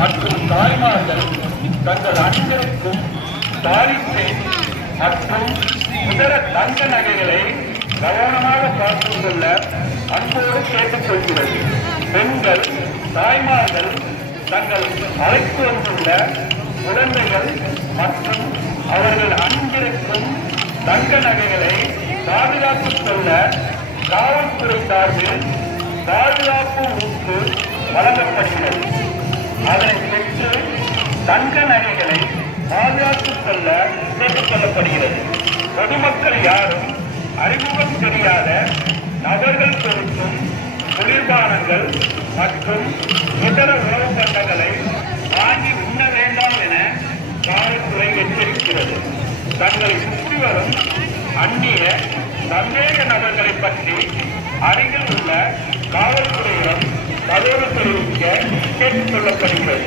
மற்றும் தாய்மார்கள் தங்கள் அனைவருக்கும் தாலிசை மற்றும் இதர தங்க நகைகளை கவனமாக பார்த்துக் கொள்ள அன்போடு கேட்டுக்கொள்கிறது. பெண்கள் தாய்மார்கள் தங்கள் அழைத்து வந்துள்ள குழந்தைகள் மற்றும் அவர்கள் அணிந்திருக்கும் தங்க நகைகளை பாதுகாத்துக் கொள்ள காவல்துறை சார்பில் பாதுகாப்பு ஊக்கு வழங்கப்படுகிறது. அதனை பெற்று தங்க நகைகளை பாதுகாத்துக் கொள்ள கேட்டுக் கொள்ளப்படுகிறது. பொதுமக்கள் யாரும் அறிமுகம் தெரியாத நபர்கள் கொடுக்கும் குளிர்பானங்கள் மற்றும் இதர உணவு பண்டங்களை வாங்கி உண்ண வேண்டாம் என காவல்துறை எச்சரிக்கிறது. தங்களை சுற்றி வரும் அந்நிய சந்தேக நபர்களை பற்றி அருகில் உள்ள காவல்துறையிடம் தகவல் தெரிவிக்க கேட்டுக் கொள்ளப்படுகிறது.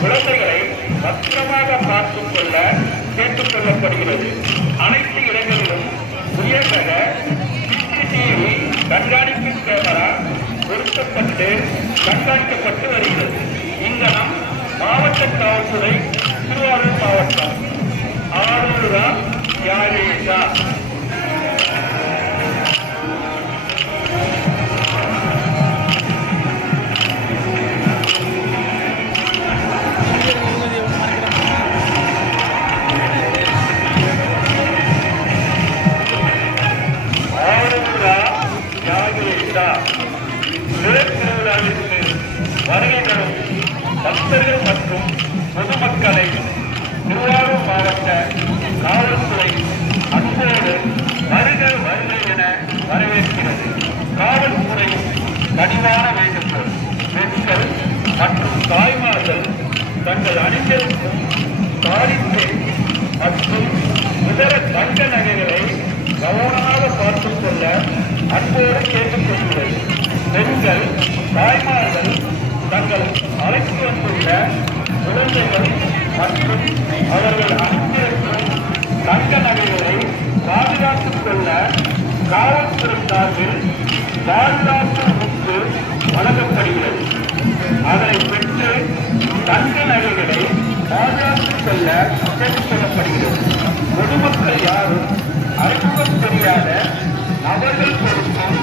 குழந்தைகளை பத்திரமாக பார்த்துக் கொள்ள கேட்டுக் கொள்ளப்படுகிறது. அனைத்து இடங்களிலும் உயர்தர சிசிடிவி கண்காணிப்பு கேமரா பொருத்தப்பட்டு கண்காணிக்கப்பட்டு வருகிறது. இந்த மாவட்ட காவல்துறை திருவாரூர் மாவட்டம் ஆரூரா யாழேஷா திருவிழாவிற்கு வருகை தரும் பக்தர்கள் மற்றும் பொதுமக்களை திருவாரூர் மாவட்ட காவல்துறை அன்போடு வருக வருகை என வரவேற்கிறது. காவல்துறை கனிவான வேண்டுகோள்: பெண்கள் மற்றும் தாய்மார்கள் தங்கள் அணிந்திருக்கும் தாலிசை மற்றும் இதர தங்க நகைகளை கவனமாக பார்த்துக் கொள்ள அன்போடு கேட்டுக்கொள்கிறது. பெண்கள் தாய்மார்கள் தங்கள் அழைத்து வந்துள்ள குழந்தைகள் மற்றும் அவர்கள் அணிந்திருக்கும் தங்க நகைகளை பாதுகாத்துக் கொள்ள காவல்துறை சார்பில் பாதுகாப்பு ஊக்கு வழங்கப்படுகிறது. அதனை பெற்று தங்க நகைகளை பாதுகாத்துக் கொள்ள கேட்டுக் கொள்ளப்படுகிறது. பொதுமக்கள் யாரும் அறிமுகம் தெரியாத நபர்கள் கொடுக்கும்